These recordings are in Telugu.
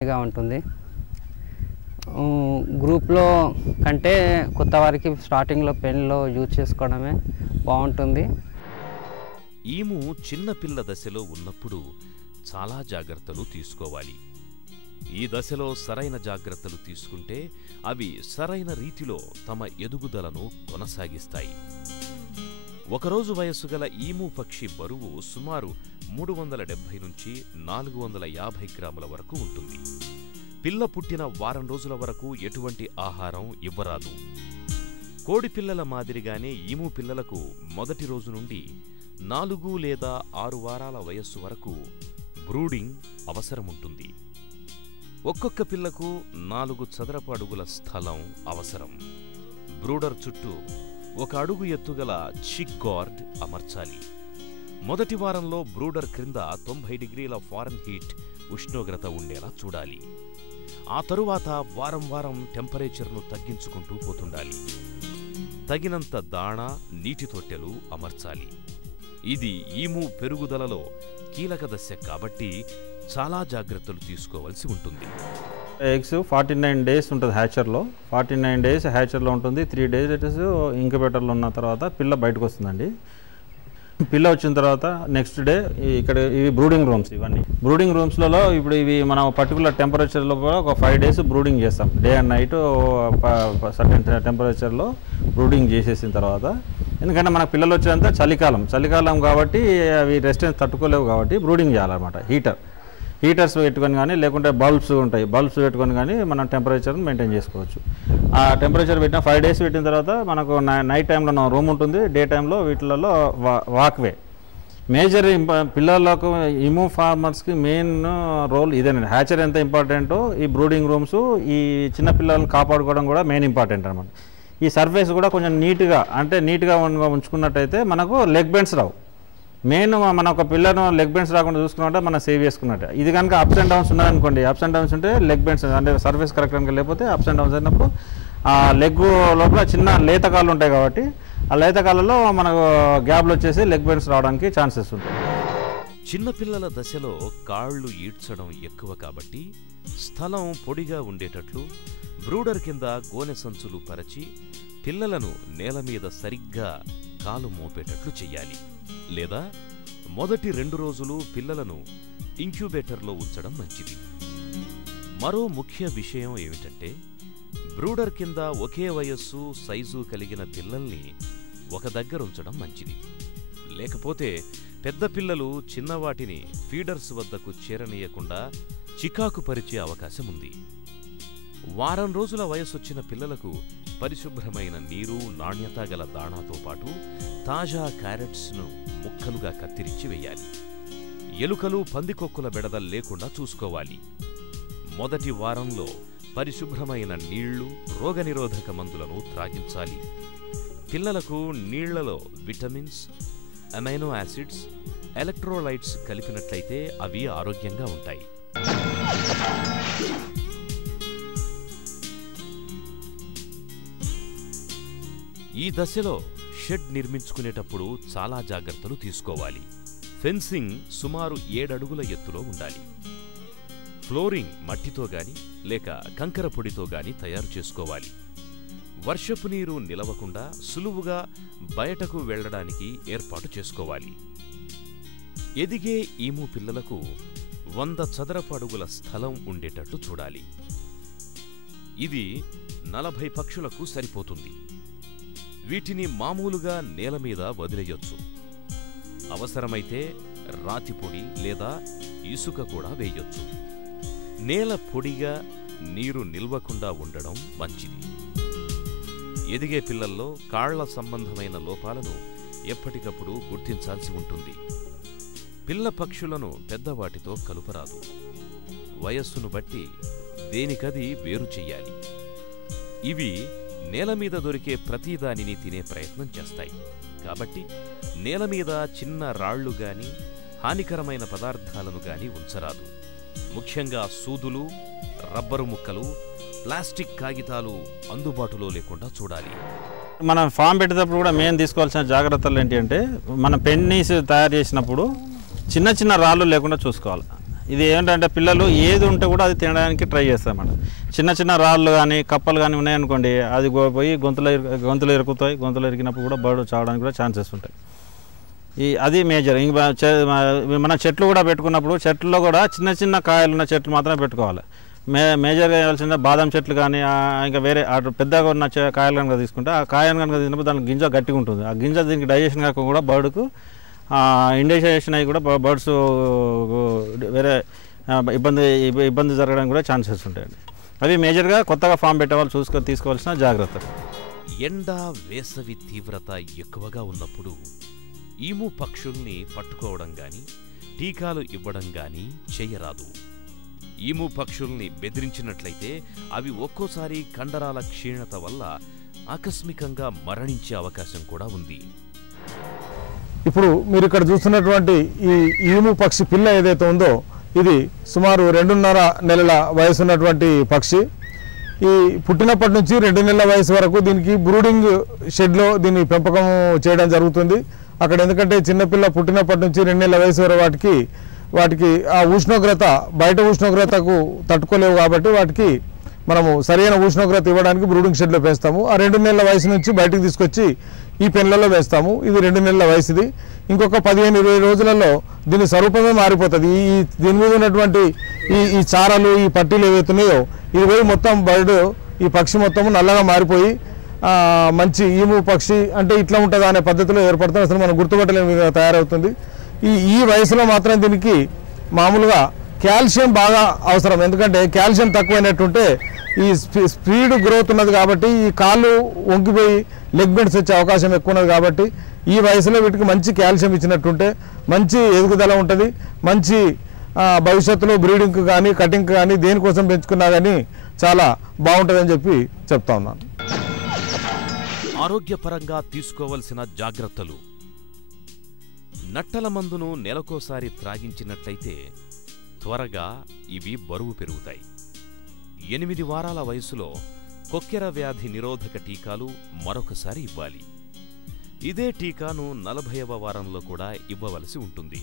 ఉంటుంది. గ్రూప్లో కంటే కొత్త వారికి స్టార్టింగ్లో పెన్లో యూజ్ చేసుకోవడమే బాగుంటుంది. ఈము చిన్న పిల్ల దశలో ఉన్నప్పుడు చాలా జాగ్రత్తలు తీసుకోవాలి. ఈ దశలో సరైన జాగ్రత్తలు తీసుకుంటే అవి సరైన రీతిలో తమ ఎదుగుదలను కొనసాగిస్తాయి. ఒకరోజు వయస్సు గల ఈము పక్షి బరువు సుమారు 370 నుంచి 450 గ్రాముల వరకు ఉంటుంది. పిల్ల పుట్టిన వారం రోజుల వరకు ఎటువంటి ఆహారం ఇవ్వరాదు. కోడి పిల్లల మాదిరిగానే ఈము పిల్లలకు మొదటి రోజు నుండి 4 లేదా 6 వారాల వయస్సు వరకు బ్రూడింగ్ అవసరముంటుంది. ఒక్కొక్క పిల్లకు 4 చదరపు అడుగుల స్థలం అవసరం. బ్రూడర్ చుట్టూ 1 అడుగు ఎత్తుగల చిక్ గార్డ్ అమర్చాలి. మొదటి వారంలో బ్రూడర్ క్రింద 90 డిగ్రీల ఫారెన్హీట్ ఉష్ణోగ్రత ఉండేలా చూడాలి. ఆ తరువాత వారం వారం టెంపరేచర్ను తగ్గించుకుంటూ పోతుండాలి. తగినంత దాణా, నీటి తొట్టెలు అమర్చాలి. ఇది ఈము పెరుగుదలలో కీలక దశ కాబట్టి చాలా జాగ్రత్తలు తీసుకోవాల్సి ఉంటుంది. ఎగ్స్ 49 డేస్ ఉంటుంది హ్యాచర్లో. 49 డేస్ హ్యాచర్లో ఉంటుంది. 3 డేస్ ఇంక్యుబేటర్లో ఉన్న తర్వాత పిల్ల బయటకు వస్తుందండి. పిల్ల వచ్చిన తర్వాత నెక్స్ట్ డే ఇక్కడ ఇవి బ్రూడింగ్ రూమ్స్. ఇవన్నీ బ్రూడింగ్ రూమ్స్లలో ఇప్పుడు ఇవి మనం పర్టికులర్ టెంపరేచర్లో కూడా ఒక 5 డేస్ బ్రూడింగ్ చేస్తాం. డే అండ్ నైట్ సర్టెన్ టెంపరేచర్లో బ్రూడింగ్ చేసేసిన తర్వాత, ఎందుకంటే మనకు పిల్లలు వచ్చేంత చలికాలం కాబట్టి అవి రెసిస్టెన్స్ తట్టుకోలేవు కాబట్టి బ్రూడింగ్ చేయాలన్నమాట. హీటర్స్ పెట్టుకొని కానీ లేకుంటే బల్బ్స్ ఉంటాయి, బల్బ్స్ పెట్టుకొని కానీ మనం టెంపరేచర్ని మెయింటైన్ చేసుకోవచ్చు. ఆ టెంపరేచర్ పెట్టిన 5 డేస్ పెట్టిన తర్వాత మనకు నైట్ టైంలో రూమ్ ఉంటుంది, డే టైంలో వీటిలలో వాక్వే. మేజర్ పిల్లలకు ఇము ఫార్మర్స్కి మెయిన్ రోల్ ఇదేనండి. హ్యాచర్ ఎంత ఇంపార్టెంటో ఈ బ్రూడింగ్ రూమ్స్, ఈ చిన్న పిల్లలను కాపాడుకోవడం కూడా మెయిన్ ఇంపార్టెంట్ అనమాట. ఈ సర్ఫేస్ కూడా కొంచెం నీట్గా ఉంచుకున్నట్టయితే మనకు లెగ్ బెండ్స్ రావు. మెయిన్ మన ఒక పిల్లను లెగ్ బెండ్స్ రాకుండా చూసుకున్నట్టే మనం సేవ్ చేసుకున్నట్టే. ఇది కనుక అప్స్ అండ్ డౌన్స్ ఉన్నాయనుకోండి, అప్స్ అండ్ డౌన్స్ ఉంటే లెగ్ బెండ్స్ అంటే సర్ఫేస్ కరెక్ట్ కనుక లేకపోతే అప్స్ అండ్ డౌన్స్ అయినప్పుడు ఆ లెగ్ లోపల చిన్న లేత కాళ్ళు ఉంటాయి కాబట్టి ఆ లేత కాళ్ళలో మనకు గ్యాప్లు వచ్చేసి లెగ్ బెండ్స్ రావడానికి ఛాన్సెస్ ఉంటాయి. చిన్నపిల్లల దశలో కాళ్ళు ఈడ్చడం ఎక్కువ కాబట్టి స్థలం పొడిగా ఉండేటట్లు బ్రూడర్ కింద గోనె సంచులు పరచి పిల్లలను నేల మీద సరిగ్గా కాలు మోపేటట్లు చెయ్యాలి. లేదా మొదటి 2 రోజులు పిల్లలను ఇంక్యుబేటర్లో ఉంచడం మంచిది. మరో ముఖ్య విషయం ఏమిటంటే బ్రూడర్ కింద ఒకే వయస్సు, సైజు కలిగిన పిల్లల్ని ఒక దగ్గర ఉంచడం మంచిది. లేకపోతే పెద్ద పిల్లలు చిన్నవాటిని ఫీడర్స్ వద్దకు చేరనీయకుండా చికాకు పరిచే అవకాశం ఉంది. వారం రోజుల వయసొచ్చిన పిల్లలకు పరిశుభ్రమైన నీరు, నాణ్యత గల దాణాతో పాటు తాజా క్యారెట్స్ను ముక్కలుగా కత్తిరించి వేయాలి. ఎలుకలు, పందికొక్కుల బెడద లేకుండా చూసుకోవాలి. మొదటి వారంలో పరిశుభ్రమైన నీళ్లు, రోగనిరోధక మందులను త్రాగించాలి. పిల్లలకు నీళ్లలో విటమిన్స్, అమైనో యాసిడ్స్, ఎలక్ట్రోలైట్స్ కలిపినట్లయితే అవి ఆరోగ్యంగా ఉంటాయి. ఈ దశలో షెడ్ నిర్మించుకునేటప్పుడు చాలా జాగ్రత్తలు తీసుకోవాలి. ఫెన్సింగ్ సుమారు 7 అడుగుల ఎత్తులో ఉండాలి. ఫ్లోరింగ్ మట్టితో గాని లేక కంకర పొడితో గాని తయారు చేసుకోవాలి. వర్షపు నీరు నిలవకుండా సులువుగా బయటకు వెళ్లడానికి ఏర్పాటు చేసుకోవాలి. ఎదిగే ఈము పిల్లలకు 100 చదరపు అడుగుల స్థలం ఉండేటట్లు చూడాలి. ఇది 40 పక్షులకు సరిపోతుంది. వీటిని మామూలుగా నేల మీద వదిలేయొచ్చు. అవసరమైతే రాతి పొడి లేదా ఇసుక కూడా వేయొచ్చు. నేల పొడిగా, నీరు నిల్వకుండా ఉండడం మంచిది. ఎదిగే పిల్లల్లో కాళ్ల సంబంధమైన లోపాలను ఎప్పటికప్పుడు గుర్తించాల్సి ఉంటుంది. పిల్ల పక్షులను పెద్దవాటితో కలుపరాదు. వయస్సును బట్టి దేనికది వేరు చెయ్యాలి. ఇవి నేల మీద దొరికే ప్రతిదానిని తినే ప్రయత్నం చేస్తాయి కాబట్టి నేల మీద చిన్న రాళ్లు గాని, హానికరమైన పదార్థాలను గాని ఉంచరాదు. ముఖ్యంగా సూదులు, రబ్బరు ముక్కలు, ప్లాస్టిక్ కాగితాలు అందుబాటులో లేకుండా చూడాలి. మనం ఫామ్ పెట్టేటప్పుడు కూడా మెయిన్ తీసుకోవాల్సిన జాగ్రత్తలు ఏంటి అంటే, మనం పెన్నీస్ తయారు చేసినప్పుడు చిన్న చిన్న రాళ్ళు లేకుండా చూసుకోవాలి. ఇది ఏంటంటే పిల్లలు ఏది ఉంటే కూడా అది తినడానికి ట్రై చేస్తారన్నమాట. చిన్న చిన్న రాళ్ళు కానీ కప్పలు కానీ ఉన్నాయనుకోండి, అది పోయి గొంతులో ఇరుకుతాయి. గొంతులో ఇరికినప్పుడు కూడా బర్డ్ చావడానికి కూడా ఛాన్సెస్ ఉంటాయి. అది మేజర్. ఇంక మన చెట్లు కూడా పెట్టుకున్నప్పుడు చెట్లలో కూడా చిన్న చిన్న కాయలు ఉన్న చెట్లు మాత్రమే పెట్టుకోవాలి. మేజర్గా వేయాల్సిన బాదం చెట్లు కానీ ఇంకా వేరే పెద్దగా ఉన్న కాయలు కనుక తీసుకుంటే ఆ కాయను కనుక తీసుకున్నప్పుడు దాని గింజ గట్టిగా ఉంటుంది. ఆ గింజ దీనికి డైజెషన్ కాక కూడా బర్డ్కు ఇండైజెషన్ అయ్యి కూడా బర్డ్స్ వేరే ఇబ్బంది జరగడానికి కూడా ఛాన్సెస్ ఉంటాయండి. అవి మేజర్గా కొత్తగా ఫామ్ పెట్టే వాళ్ళు తీసుకోవాల్సిన జాగ్రత్తలు. ఎండ వేసవి తీవ్రత ఎక్కువగా ఉన్నప్పుడు ఈము పక్షుల్ని పట్టుకోవడం గాని టీకాలు ఇవ్వడం గాని చేయరాదు. ఈము పక్షుల్ని బెదిరించినట్లయితే అవి ఒక్కోసారి కండరాల క్షీణత వల్ల ఆకస్మికంగా మరణించే అవకాశం కూడా ఉంది. ఇప్పుడు మీరు ఇక్కడ చూస్తున్నటువంటి ఈ ఈము పక్షి పిల్ల ఏదైతే ఉందో ఇది సుమారు 2.5 నెలల వయసు ఉన్నటువంటి పక్షి. ఈ పుట్టినప్పటి నుంచి 2 నెలల వయసు వరకు దీనికి బ్రూడింగ్ షెడ్లో దీన్ని పెంపకం చేయడం జరుగుతుంది. అక్కడ ఎందుకంటే చిన్నపిల్ల పుట్టినప్పటి నుంచి 2 నెలల వయసు వరకు వాటికి ఆ ఉష్ణోగ్రత బయట ఉష్ణోగ్రతకు తట్టుకోలేవు కాబట్టి వాటికి మనము సరైన ఉష్ణోగ్రత ఇవ్వడానికి బ్రూడింగ్ షెడ్లో వేస్తాము. ఆ 2 నెలల వయసు నుంచి బయటకు తీసుకొచ్చి ఈ పెన్లలో వేస్తాము. ఇది 2 నెలల వయసుది. ఇంకొక 15-20 రోజులలో దీని స్వరూపమే మారిపోతుంది. దీని మీద ఉన్నటువంటి ఈ చారలు ఈ పట్టీలు ఏవైతున్నాయో ఇది పోయి మొత్తం బర్డ్ ఈ పక్షి మొత్తము నల్లగా మారిపోయి మంచి ఈము పక్షి అంటే ఇట్లా ఉంటుందా అనే పద్ధతిలో ఏర్పడుతుంది. అసలు మనం గుర్తుపట్టలేని విధంగా తయారవుతుంది. ఈ వయసులో మాత్రం దీనికి మామూలుగా కాల్షియం బాగా అవసరం. ఎందుకంటే కాల్షియం తక్కువైనట్టుంటే ఈ స్పీడ్ గ్రోత్ ఉన్నది కాబట్టి ఈ కాళ్ళు వంగిపోయి లెగ్ బెండ్స్ వచ్చే అవకాశం ఎక్కువ ఉన్నది కాబట్టి ఈ వయసులో వీటికి మంచి కాల్షియం ఇచ్చినట్టుంటే మంచి ఎదుగుదల ఉంటుంది. మంచి భవిష్యత్తులో బ్రీడింగ్కి కానీ కటింగ్కి కానీ దేనికోసం పెంచుకున్నా కానీ చాలా బాగుంటుందని చెప్తా ఉన్నాను. ఆరోగ్యపరంగా తీసుకోవలసిన జాగ్రత్తలు. నట్టల మందును నెలకోసారి త్రాగించినట్లయితే త్వరగా ఇవి బరువు పెరుగుతాయి. 8 వారాల వయసులో కొక్కెర వ్యాధి నిరోధక టీకాలు మరొకసారి ఇవ్వాలి. ఇదే టీకాను 40వ వారంలో కూడా ఇవ్వవలసి ఉంటుంది.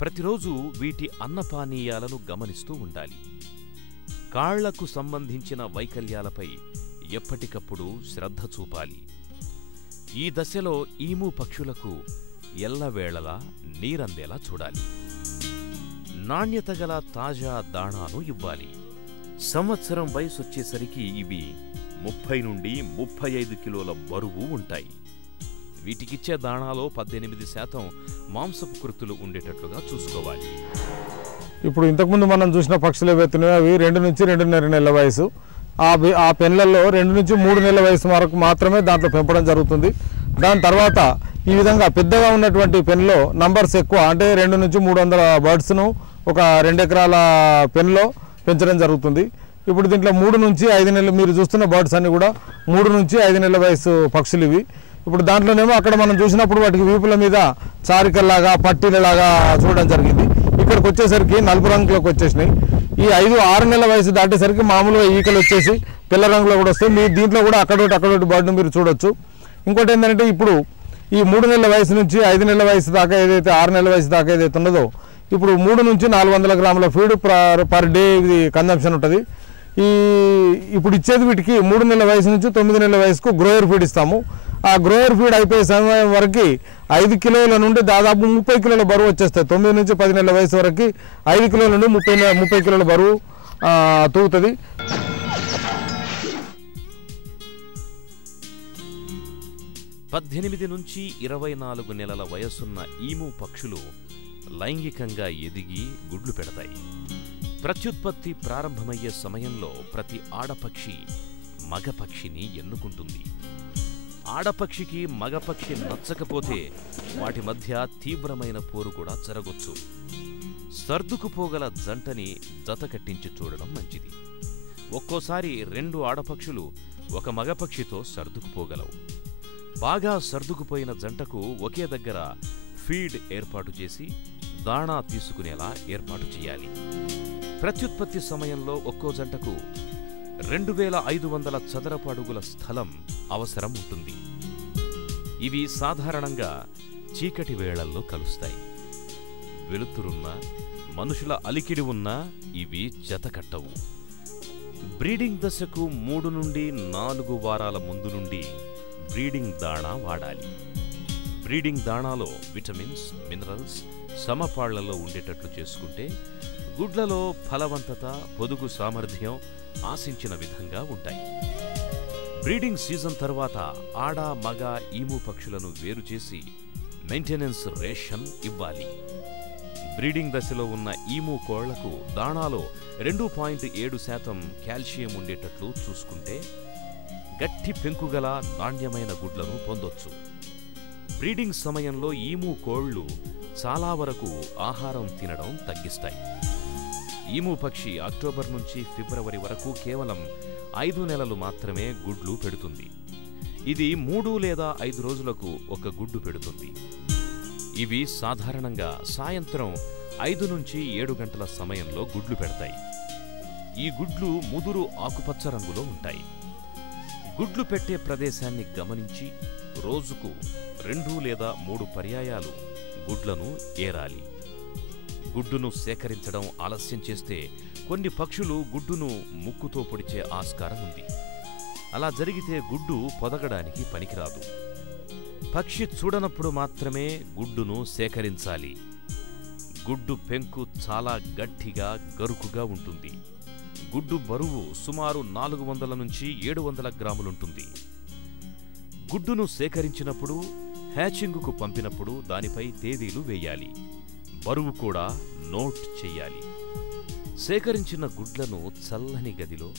ప్రతిరోజు వీటి అన్నపానీయాలను గమనిస్తూ ఉండాలి. కాళ్లకు సంబంధించిన వైకల్యాలపై ఎప్పటికప్పుడు శ్రద్ధ చూపాలి. ఈ దశలో ఈము పక్షులకు ఎల్లవేళలా నీరందేలా చూడాలి. నాణ్యత గల తాజా దాణాను ఇవ్వాలి. సంవత్సరం వయసొచ్చేసరికి ఇవి 30 నుండి 35 కిలోల బరువు ఉంటాయి. వీటికిచ్చే దాణాలో 18% మాంసపు కృతులు ఉండేటట్లుగా చూసుకోవాలి. ఇప్పుడు ఇంతకుముందు మనం చూసిన పక్షులు ఏవైతున్నాయో అవి 2 నుంచి 2.5 నెలల వయసు. ఆ పెన్లలో 2 నుంచి 3 నెలల వయసు వరకు మాత్రమే దాంట్లో పెంపడం జరుగుతుంది. దాని తర్వాత ఈ విధంగా పెద్దగా ఉన్నటువంటి పెన్లో నంబర్స్ ఎక్కువ అంటే 2 నుంచి 300 బర్డ్స్ను ఒక 2 ఎకరాల పెన్లో పెంచడం జరుగుతుంది. ఇప్పుడు దీంట్లో 3 నుంచి 5 నెలలు మీరు చూస్తున్న బర్డ్స్ అన్ని కూడా 3 నుంచి 5 నెలల వయసు పక్షులు ఇవి. ఇప్పుడు దాంట్లోనేమో అక్కడ మనం చూసినప్పుడు వాటికి వీపుల మీద చారికల్లాగా పట్టీలలాగా చూడడం జరిగింది. ఇక్కడికి వచ్చేసరికి నలుపు రంగులోకి వచ్చేసినాయి. ఈ 5-6 నెలల వయసు దాటేసరికి మామూలుగా ఈకలు వచ్చేసి పిల్ల రంగులో కూడా వస్తాయి. మీ దీంట్లో కూడా అక్కడొకటి బర్డ్ను మీరు చూడొచ్చు. ఇంకోటి ఏంటంటే ఇప్పుడు ఈ 3 నెలల వయసు నుంచి 5 నెలల వయసు దాకా ఏదైతే 6 నెలల వయసు దాకా ఏదైతే ఉన్నదో ఇప్పుడు 3 నుంచి 400 గ్రాముల ఫీడ్ పర్ డే ఇది కన్జంప్షన్ ఉంటుంది. ఇప్పుడు ఇచ్చేది వీటికి 3 నెలల వయసు నుంచి 9 నెలల వయసుకు గ్రోయర్ ఫీడ్ ఇస్తాము. ఆ గ్రోయర్ ఫీడ్ అయిపోయే సమయం వరకు 5 కిలోల నుండి దాదాపు 30 కిలోల బరువు వచ్చేస్తాయి. 9 నుంచి 10 నెలల వయసు వరకు 5 కిలోల నుండి 30 కిలోల బరువు తూగుతుంది. 18 నుంచి 24 నెలల వయసున్న ఈము పక్షులు లైంగికంగా ఎదిగి గుడ్లు పెడతాయి. ప్రత్యుత్పత్తి ప్రారంభమయ్యే సమయంలో ప్రతి ఆడపక్షి మగపక్షిని ఎన్నుకుంటుంది. ఆడపక్షికి మగపక్షి నచ్చకపోతే వాటి మధ్య తీవ్రమైన పోరు కూడా జరగొచ్చు. సర్దుకుపోగల జంటని జత కట్టించి చూడడం మంచిది. ఒక్కోసారి 2 ఆడపక్షులు ఒక మగపక్షితో సర్దుకుపోగలవు. బాగా సర్దుకుపోయిన జంటకు ఒకే దగ్గర ఫీడ్ ఏర్పాటు చేసి దాణా తీసుకునేలా ఏర్పాటు చేయాలి. ప్రత్యుత్పత్తి సమయంలో ఒక్కో జంటకు 2500 చదరపు అడుగుల స్థలం అవసరం ఉంటుంది. ఇవి సాధారణంగా చీకటి వేళల్లో కలుస్తాయి. వెలుతురున్న మనుషుల అలికిడి ఉన్నా ఇవి జతకట్టవు. బ్రీడింగ్ దశకు 3 నుండి 4 వారాల ముందు నుండి బ్రీడింగ్ దాణా వాడాలి. బ్రీడింగ్ దాణాలో విటమిన్స్, మినరల్స్ సమపాళ్లలో ఉండేటట్లు చేసుకుంటే గుడ్లలో ఫలవంతత, పొదుగు సామర్థ్యం ఆశించిన విధంగా ఉంటాయి. బ్రీడింగ్ సీజన్ తర్వాత ఆడ, మగ ఈము పక్షులను వేరు చేసి మెయింటెనెన్స్ రేషన్ ఇవ్వాలి. బ్రీడింగ్ దశలో ఉన్న ఈము కోళ్లకు దాణాలో 2.7% కాల్షియం ఉండేటట్లు చూసుకుంటే గట్టి పెంకుగల నాణ్యమైన గుడ్లను పొందొచ్చు. బ్రీడింగ్ సమయంలో ఈము కోళ్లు చాలా వరకు ఆహారం తినడం తగ్గిస్తాయి. ఈము పక్షి అక్టోబర్ నుంచి ఫిబ్రవరి వరకు కేవలం 5 నెలలు మాత్రమే గుడ్లు పెడుతుంది. ఇది 3 లేదా 5 రోజులకు ఒక గుడ్డు పెడుతుంది. ఇవి సాధారణంగా సాయంత్రం 5 నుంచి 7 గంటల సమయంలో గుడ్లు పెడతాయి. ఈ గుడ్లు ముదురు ఆకుపచ్చ రంగులో ఉంటాయి. గుడ్లు పెట్టే ప్రదేశాన్ని గమనించి రోజుకు 2 లేదా 3 పర్యాయాలు గుడ్లను ఏరాలి. గుడ్డును సేకరించడం ఆలస్యం చేస్తే కొన్ని పక్షులు గుడ్డును ముక్కుతో పొడిచే ఆస్కారం ఉంది. అలా జరిగితే గుడ్డు పొదగడానికి పనికిరాదు. పక్షి చూడనప్పుడు మాత్రమే గుడ్డును సేకరించాలి. గుడ్డు పెంకు చాలా గట్టిగా, గరుకుగా ఉంటుంది. గుడ్డు బరువు సుమారు 400 నుంచి 700 గ్రాములుంటుంది. గుడ్డును సేకరించినప్పుడు, హ్యాచింగుకు పంపినప్పుడు దానిపై తేదీలు వేయాలి. బరువు కూడా నోట్ చెయ్యాలి. సేకరించిన గుడ్లను చల్లని గదిలో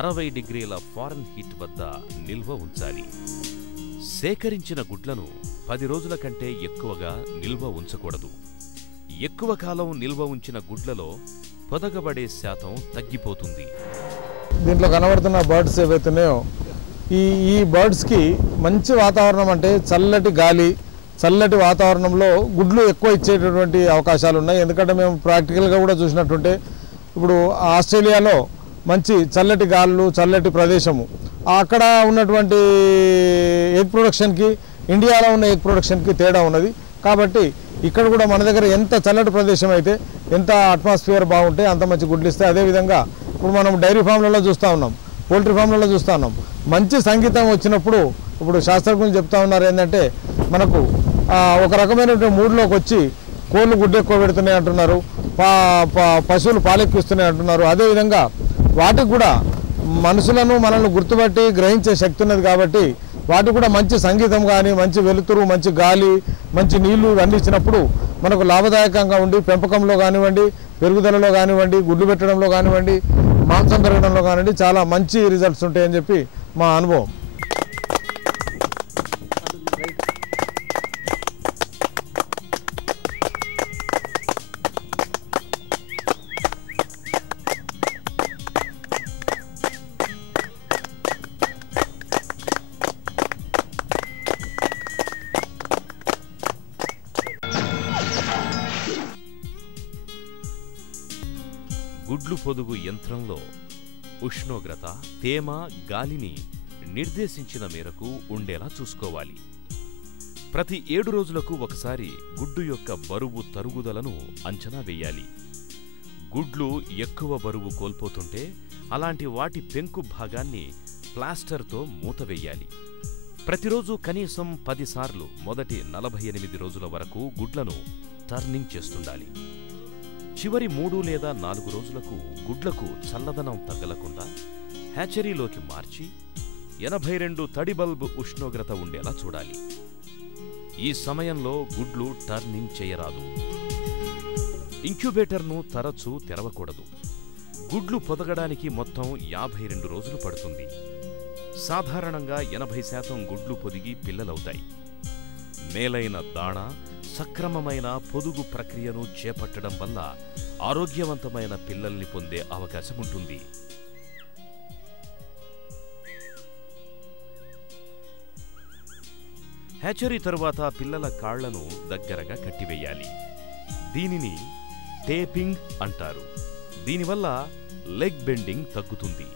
60 డిగ్రీల ఫారెన్హీట్ వద్ద నిల్వ ఉంచాలి. సేకరించిన గుడ్లను 10 రోజుల కంటే ఎక్కువగా నిల్వ ఉంచకూడదు. ఎక్కువ కాలం నిల్వ ఉంచిన గుడ్లలో పొదగబడే శాతం తగ్గిపోతుంది. దీంట్లో కనబడుతున్న బర్డ్స్ ఏవైతున్నాయో ఈ బర్డ్స్కి మంచి వాతావరణం, అంటే చల్లటి గాలి, చల్లటి వాతావరణంలో గుడ్లు ఎక్కువ ఇచ్చేటటువంటి అవకాశాలు ఉన్నాయి. ఎందుకంటే మేము ప్రాక్టికల్గా కూడా చూసినట్టుంటే ఇప్పుడు ఆస్ట్రేలియాలో మంచి చల్లటి గాలులు, చల్లటి ప్రదేశము, అక్కడ ఉన్నటువంటి ఎగ్ ప్రొడక్షన్కి ఇండియాలో ఉన్న ఎగ్ ప్రొడక్షన్కి తేడా ఉన్నది. కాబట్టి ఇక్కడ కూడా మన దగ్గర ఎంత చల్లటి ప్రదేశం అయితే, ఎంత అట్మాస్ఫియర్ బాగుంటే అంత మంచి గుడ్లు ఇస్తాయి. అదేవిధంగా ఇప్పుడు మనం డైరీ ఫామ్లలో చూస్తూ ఉన్నాం, పోల్ట్రీ ఫామ్లలో చూస్తూ ఉన్నాం. మంచి సంగీతం వచ్చినప్పుడు ఇప్పుడు శాస్త్రజ్ఞులు చెప్తా ఉన్నారు ఏంటంటే మనకు ఒక రకమైనటువంటి మూడ్లోకి వచ్చి కోళ్ళు గుడ్డు ఎక్కువ పెడుతున్నాయి అంటున్నారు, పశువులు పాలెక్కిస్తున్నాయి అంటున్నారు. అదేవిధంగా వాటికి కూడా మనుషులను మనల్ని గుర్తుపట్టి గ్రహించే శక్తి ఉన్నది. కాబట్టి వాటికి కూడా మంచి సంగీతం కానీ, మంచి వెలుతురు, మంచి గాలి, మంచి నీళ్లు ఇవన్నీ ఇచ్చినప్పుడు మనకు లాభదాయకంగా ఉండి పెంపకంలో కానివ్వండి, పెరుగుదలలో కానివ్వండి, గుడ్లు పెట్టడంలో కానివ్వండి, మాంసం పెరగడంలో కానివ్వండి చాలా మంచి రిజల్ట్స్ ఉంటాయని చెప్పి మా అనుభవం. గుడ్లు పొదుగు యంత్రంలో ఉష్ణోగ్రత, తేమ, గాలిని నిర్దేశించిన మేరకు ఉండేలా చూసుకోవాలి. ప్రతి 7 రోజులకు ఒకసారి గుడ్డు యొక్క బరువు తరుగుదలను అంచనా వేయాలి. గుడ్లు ఎక్కువ బరువు కోల్పోతుంటే అలాంటి వాటి పెంకు భాగాన్ని ప్లాస్టర్తో మూతవేయాలి. ప్రతిరోజు కనీసం 10 సార్లు మొదటి 48 రోజుల వరకు గుడ్లను టర్నింగ్ చేస్తుండాలి. చివరి 3 లేదా 4 రోజులకు గుడ్లకు చల్లదనం తగ్గలకుండా హ్యాచరీలోకి మార్చి 82 తడి బల్బ్ ఉష్ణోగ్రత ఉండేలా చూడాలి. ఈ సమయంలో గుడ్లు టర్నింగ్ చేయరాదు. ఇంక్యుబేటర్ను తరచూ తెరవకూడదు. గుడ్లు పొదగడానికి మొత్తం 52 రోజులు పడుతుంది. సాధారణంగా 80% గుడ్లు పొదిగి పిల్లలవుతాయి. మేలైన దాణ, సక్రమమైన పొదుగు ప్రక్రియను చేపట్టడం వల్ల ఆరోగ్యవంతమైన పిల్లల్ని పొందే అవకాశం ఉంటుంది. హ్యాచరీ తరువాత పిల్లల కాళ్లను దగ్గరగా కట్టివేయాలి. దీనిని టేపింగ్ అంటారు. దీనివల్ల లెగ్ బెండింగ్ తగ్గుతుంది.